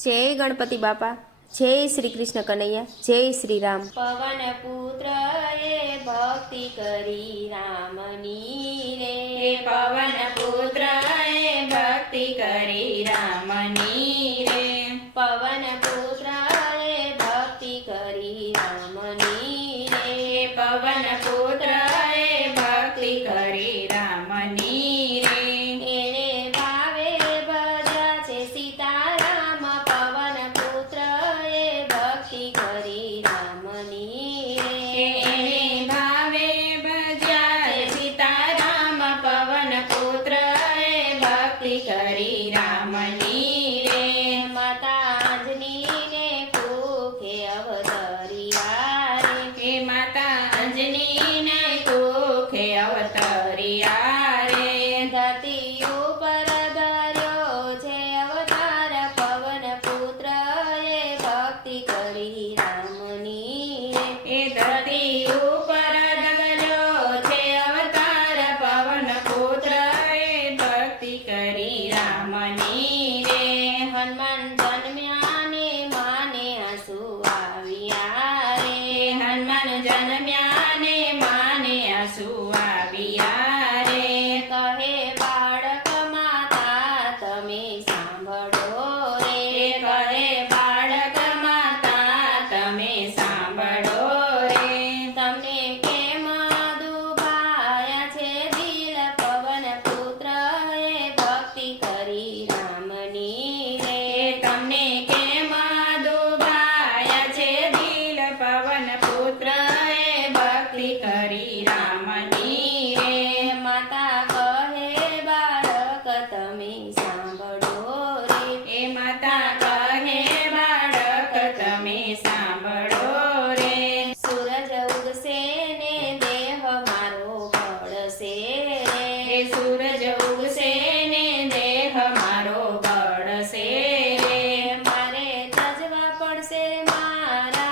जय गणपति बापा, जय श्री कृष्ण कन्हैया, जय श्री राम। पवन पुत्र ए भक्ति करी रामनी रे, पवन पुत्र ए भक्ति करी रामनी रे, पवन पुत्र ए भक्ति करी रामनी रे, पवन पुत्र ए भक्ति करी रामनी रे। एने भावे बजा छे सीताराम, पवन पुत्र ए भक्ति करी रामनी रे, एने भावे बजा छे सीताराम, पवन पुत्र ए भक्ति करी रामनी रे। माता अंजनी ने कुखे अवतरिया रे, माता अंजनी ने कुखे अवतरिया रे, धरती ऊपर धर्यो छे अवतार, पवन पुत्र ए भक्ति करी रामनी रे, ए धरती ऊपर धर्यो छे अवतार, पवन पुत्र ए भक्ति करी रामनी रे। हनुमान जन्म्या ने माने आंसू आव्या रे, हनुमान जन्म्या ने माने आंसू आव्या रे। कहे बाळक माता तमे सांभळो रे, कहे बाळक माता तमे सांभळो रे। तमने केम दुभाया छे दिल, पवन पुत्र ए भक्ति करी रामनी रे, तमने केम दुभाया छे दिल, पवन पुत्र ए भक्ति करी रामनी रे। माता कहे बाळक तमे सांभळो रे, ए माता कहे बाळक तमे सांभळो रे। सूरज उगसे ने देह मारो बळसे रे, सूरज उगसे ने देह मारो बळसे रे। मारे तजवा पड़से मारा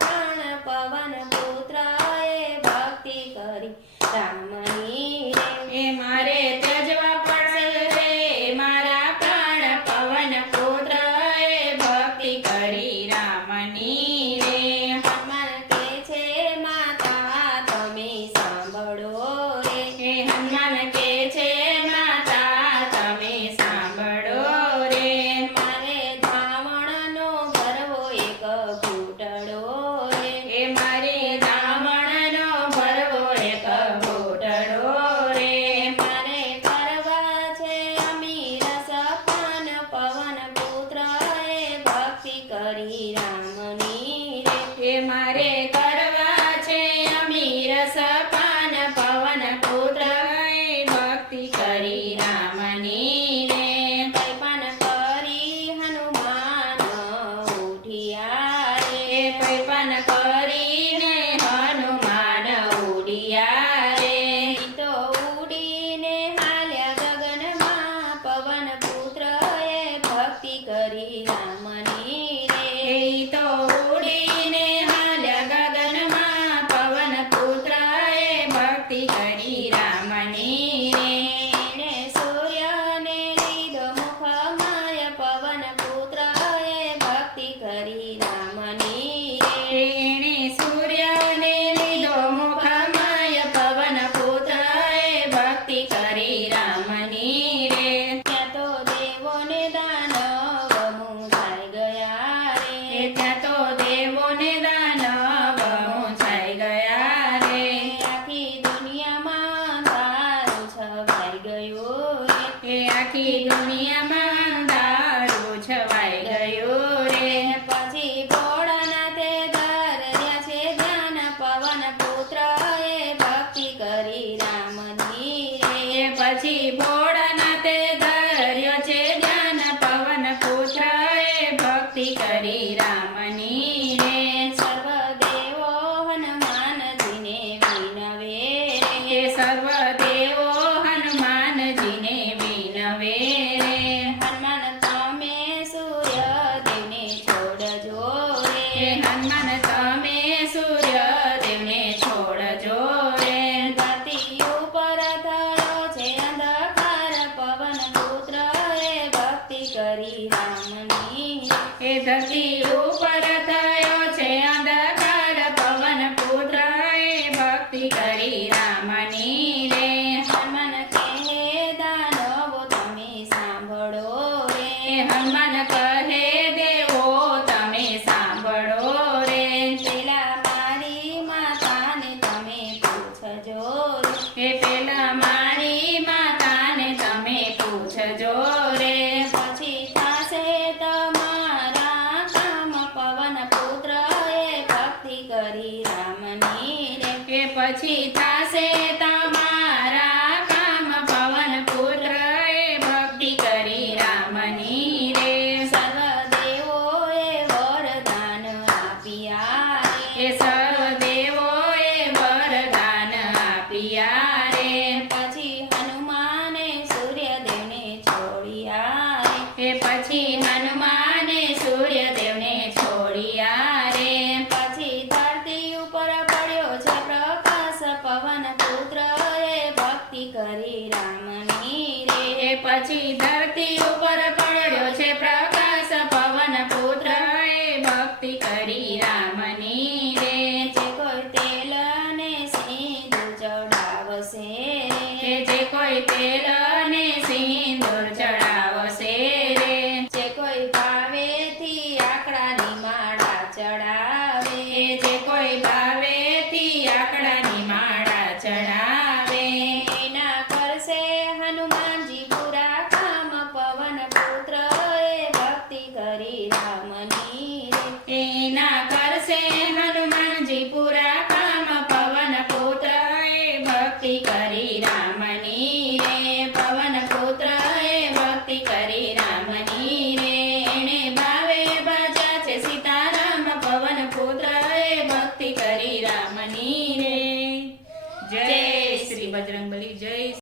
प्राण, पवन पुत्र ए भक्ति करी रामनी रे, ए मारे तजवा पड़से रे मारा प्राण, पवन पुत्र ए भक्ति करी रामनी रे। हनुमान के छे माता तमे सांभळो रे, हे हनुमान के छे माता तमे सांभळो रे। मारे धामणनो भरवो एक घूंटड़ो रे, हे मारे धामणनो भरवो एक घूंटड़ो रे। मारे करवा छे अमीर सपान, पवन पुत्र ए भक्ति करी रामनी रे, हे मारे करवा छे अमीर सपान, पवन पुत्र ए भक्ति करी रामनी रे। पैपान करी हनुमान उठिया रे, पैपान करीने हनुमान उड़िया रे। ई तो उड़ीने हाल्या गगनमा, पवन पुत्र ए भक्ति करी रामनी रे, ई तो उड़ीने हाल्या गगनमा, पवन पुत्र ए भक्ति करी रामनी रे। एने सूर्यने लीधो मुखमाय, पवन पुत्र ए भक्ति करी रामनी रे, एने सूर्यने लीधो मुखमाय, पवन पुत्र ए भक्ति करी रामनी रे। ત્યાં તો દેવોને દાનવ મૂંઝાઈ ગયા રે, ત્યાં તો દેવોને દાનવ મૂંઝાઈ ગયા રે। આખી દુનિયામાં અંધારું છવાઈ ગયું રે, આખી દુનિયામાં અંધારું છવાઈ ગયું રે। પછી ભોળાનાથે ધર્યા છે ધ્યાન, પવન પુત્ર એ ભક્તિ કરી રામની રે। પછી ભોળાનાથે ધર્યો છે ધ્યાન, પવન પુત્ર એ ભક્તિ કરી રામની રે। સર્વ દેવો હનુમાનજીને વિનવે રે, સર્વ દેવો હનુમાનજીને વિનવે રે। હનુમાન તમે સૂર્યદેવને છોડજો રે, હનુમાન તમે સૂર્યદેવને છોડજો રે। ધરતી ઉપર થયો છે અંધકાર, ભક્તિ કરી રામની રે એ પછી ધરતી ઉપર પડ્યો છે પ્રકાશ પવન પુત્ર એ ભક્તિ કરી રામની રે જે કોઈ તેલ અને સિંદૂર ચડાવશે કે જે કોઈ તેલ અને સિંદૂર ચડાવશે રે જે કોઈ ભાવેથી આકડાની માળા ચડાવે જે કોઈ ભાવેથી આકડાની માળા ચડાવે એના કરશે હનુમાનજી પૂરા કામ પવન પુત્ર એ ભક્તિ કરી રામની રે એના કરશે હનુમાનજી પૂરા કામ પવન પુત્ર એ ભક્તિ કરી રામની રે પવન પુત્ર એ ભક્તિ કરી રામની રે એને ભાવે બાજા છે સીતારામ પવન પુત્ર એ ભક્તિ કરી રામની રે જય શ્રી બજરંગબલી જય